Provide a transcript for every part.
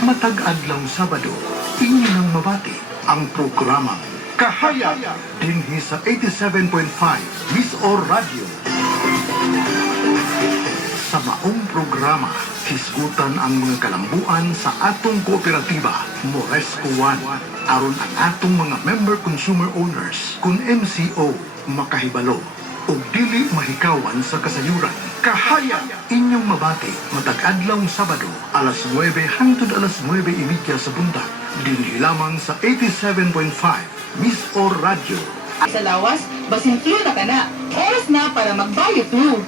Matag adlaw Sabado, inyo nang mabati ang programang Kahayag dinhi sa 87.5 Miss O Radio. Sa maong programa, hisgutan ang mga kalambuan sa atong kooperatiba, Moresco One, aron ang atong mga member consumer owners kung MCO makahibalo o dili mahikawan sa kasayuran. Kahayag inyong mabati matag adlaw Sabado alas 9 hangtod alas 9:30 sa buntag dinhi lamang sa 87.5 Miss O Radio. Sa lawas, basin flu na kana. Oras na para mag-BioFlu.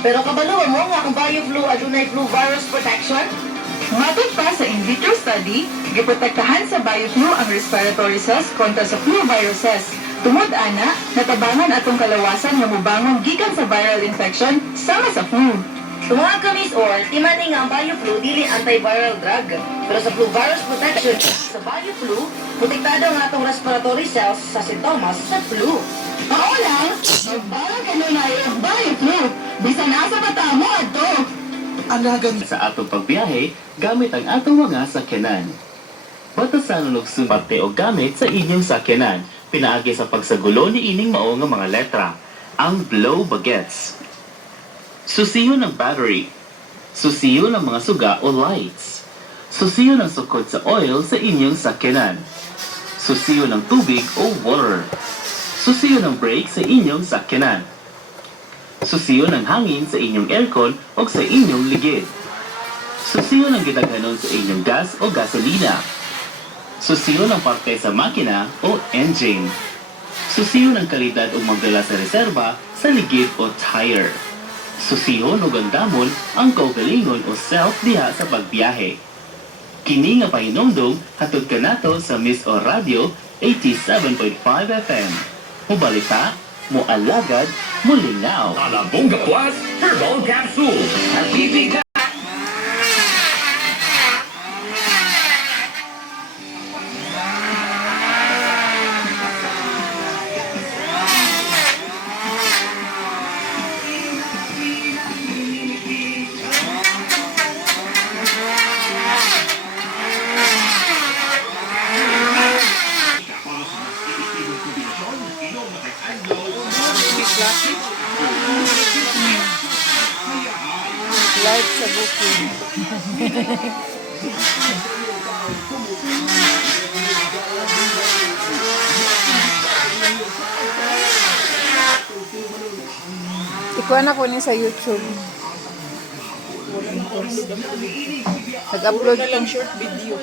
Pero kabalo mo nga ang BioFlu adunay flu virus protection? Matod pa sa in vitro study, giprotektahan sa BioFlu ang respiratory cells kontra sa flu viruses. Tungod ana, natabangan atong kalawasan nga mobangon gikan sa viral infection sama sa flu. Tumuha ka Miss Or, timani nga ang BioFlu dili antiviral drug. Pero sa flu virus protection, sa BioFlu, protektado ang atong respiratory cells sa sintomas sa flu. Mao lang, magbarang ka na yung BioFlu. Bisan asa matamo ato. Sa atong pagbiyahe, gamit ang atong mga sakyanan. Batasan og parte o gamit sa inyong sakyanan, pinaagi sa pagsagulo ni ining mao nga mga letra, ang blow bagets. Susiyo ng battery. Susiyo ng mga suga o lights. Susiyo ng sukod sa oil sa inyong sakyanan. Susiyo ng tubig o water. Susiyo ng brake sa inyong sakyanan. Susiyo ng hangin sa inyong aircon o sa inyong ligid. Susiyo ng gidaghanon sa inyong gas o gasolina. Susiyo ng parte sa makina o engine. Susiyo ng kalidad o magdala sa reserba sa ligid o tire. Susiyo o gandamon ang kaugalingon o self diha sa pagbiyahe. Kini nga pahinumdum hatod kanato sa Miss O Radio 87.5 FM. Mubalita, mualagad, mulinaw. Alabunga Plus Herbal Capsule. Live sa booking. Ikuha na ko niya sa YouTube. Nag-upload lang short video.